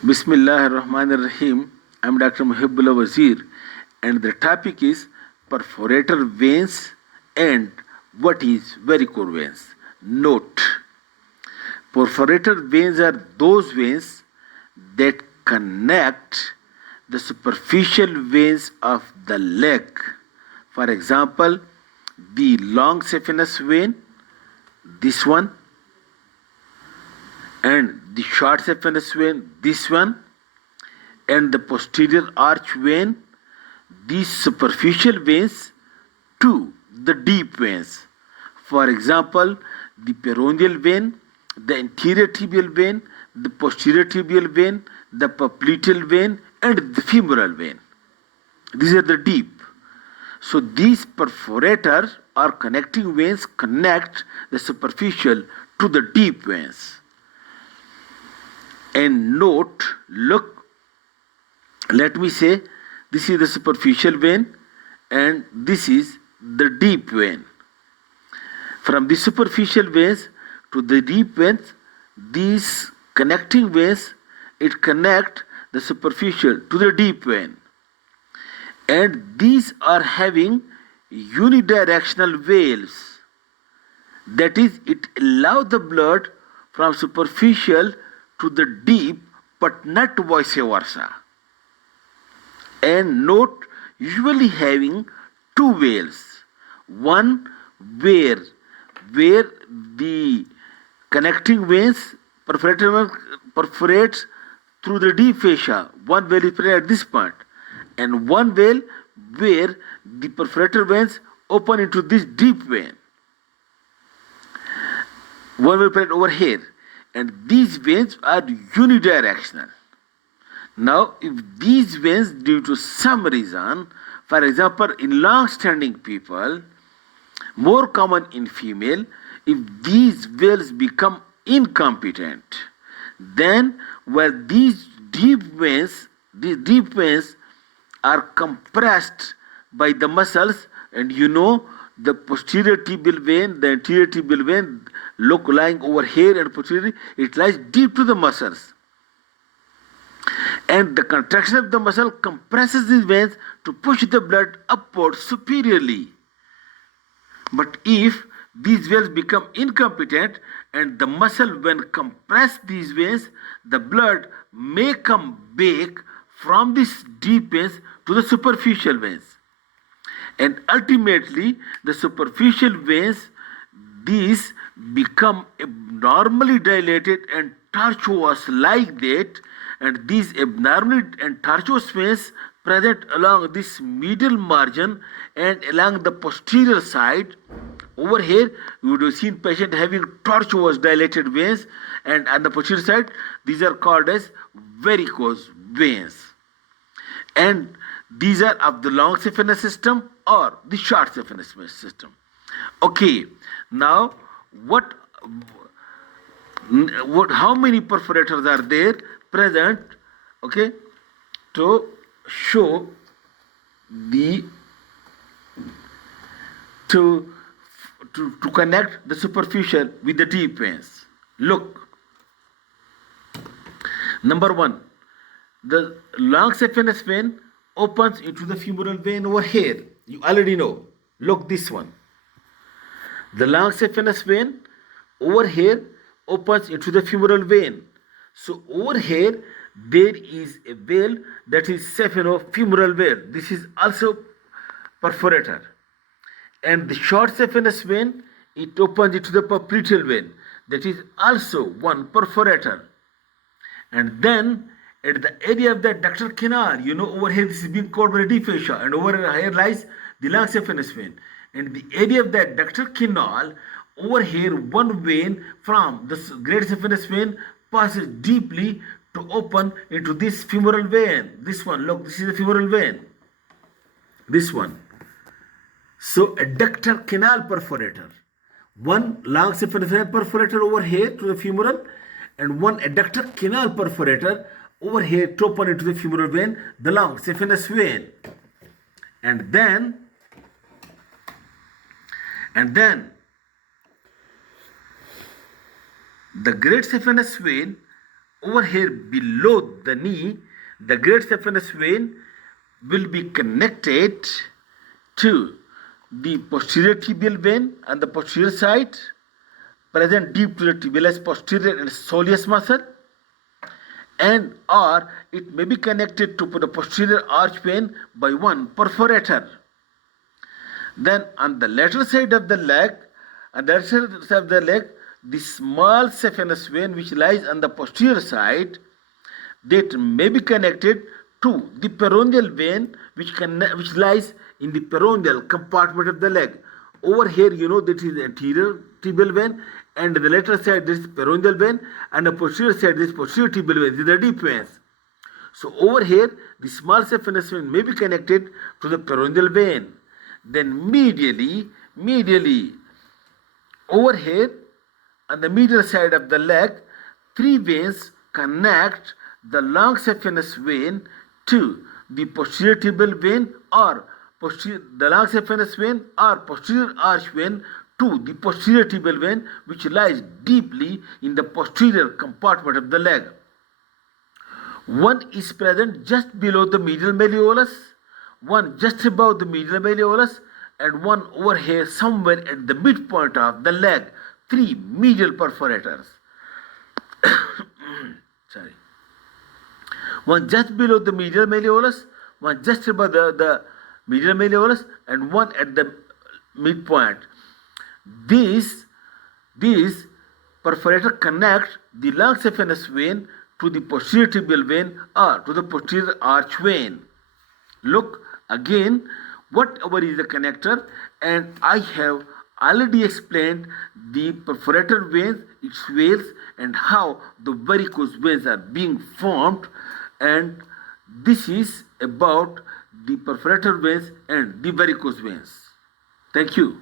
Bismillah ar-Rahman ar-Rahim. I'm Dr. Mohibullah Wazir, and the topic is perforator veins and what is varicose veins. Note: perforator veins are those veins that connect the superficial veins of the leg. For example, the long saphenous vein, this one, and the short saphenous vein, this one, and the posterior arch vein, these superficial veins, to the deep veins. For example, the peroneal vein, the anterior tibial vein, the posterior tibial vein, the popliteal vein, and the femoral vein. These are the deep. So these perforators or connecting veins connect the superficial to the deep veins. And note, look, let me say, this is the superficial vein and this is the deep vein. From the superficial veins to the deep veins, these connecting veins, it connect the superficial to the deep vein. And these are having unidirectional valves. That is, it allows the blood from superficial to the deep, but not vice versa. And note, usually having two valves. One where the connecting veins perforates through the deep fascia. One valve is present at this point, and one valve where the perforator veins open into this deep vein. One valve present over here, and these veins are unidirectional. Now, if these veins, due to some reason, for example, in long-standing people, more common in female, if these valves become incompetent, then where these deep veins are compressed by the muscles, and the posterior tibial vein, the anterior tibial vein, lying over here and posterior, it lies deep to the muscles. And the contraction of the muscle compresses these veins to push the blood upward superiorly. But if these veins become incompetent and the muscle, when compress these veins, the blood may come back from these deep veins to the superficial veins. And ultimately, the superficial veins, these become abnormally dilated and tortuous like that, and these abnormal and tortuous veins present along this medial margin and along the posterior side. Over here, you would have seen patient having tortuous dilated veins, and on the posterior side, these are called as varicose veins. And these are of the long saphenous system or the short saphenous system. Okay, now how many perforators are there present? Okay, to show to connect the superficial with the deep veins. Look, number one, the long saphenous vein opens into the femoral vein over here. You already know. Look, this one. The long saphenous vein over here opens into the femoral vein. So over here there is a valve that is saphenofemoral valve. This is also perforator. And the short saphenous vein, it opens into the popliteal vein. That is also one perforator. And then at the area of the ductal canal, over here this is being called by the deep fascia, and over here lies the long saphenous vein. And the area of the ductal canal, over here one vein from the great saphenous vein passes deeply to open into this femoral vein. This one, look, this is the femoral vein. This one. So a ductal canal perforator. One long saphenous vein perforator over here to the femoral, and one adductor canal perforator over here to open into the femoral vein, the long saphenous vein. And then the great saphenous vein over here below the knee, the great saphenous vein will be connected to the posterior tibial vein on the posterior side, present deep to the tibialis posterior and soleus muscle, and or it may be connected to the posterior arch vein by one perforator. Then on the lateral side of the leg, the small saphenous vein which lies on the posterior side, that may be connected to the peroneal vein which lies in the peroneal compartment of the leg. Over here, that is the anterior tibial vein, and the lateral side this is peroneal vein, and the posterior side this posterior tibial vein. These are deep veins. So over here, the small saphenous vein may be connected to the peroneal vein. Then medially, over here on the medial side of the leg, three veins connect the long saphenous vein to the posterior tibial vein or the long saphenous vein or posterior arch vein to the posterior tibial vein which lies deeply in the posterior compartment of the leg. One is present just below the medial malleolus, one just above the medial malleolus, and one over here somewhere at the midpoint of the leg. Three medial perforators. Sorry. One just below the medial malleolus, one just above the medial malleolus, and one at the midpoint. These perforator connect the long saphenous vein to the posterior tibial vein or to the posterior arch vein. Look again, whatever is the connector, and I have already explained the perforator veins, its veins, and how the varicose veins are being formed, and this is about the perforator veins and the varicose veins. Thank you.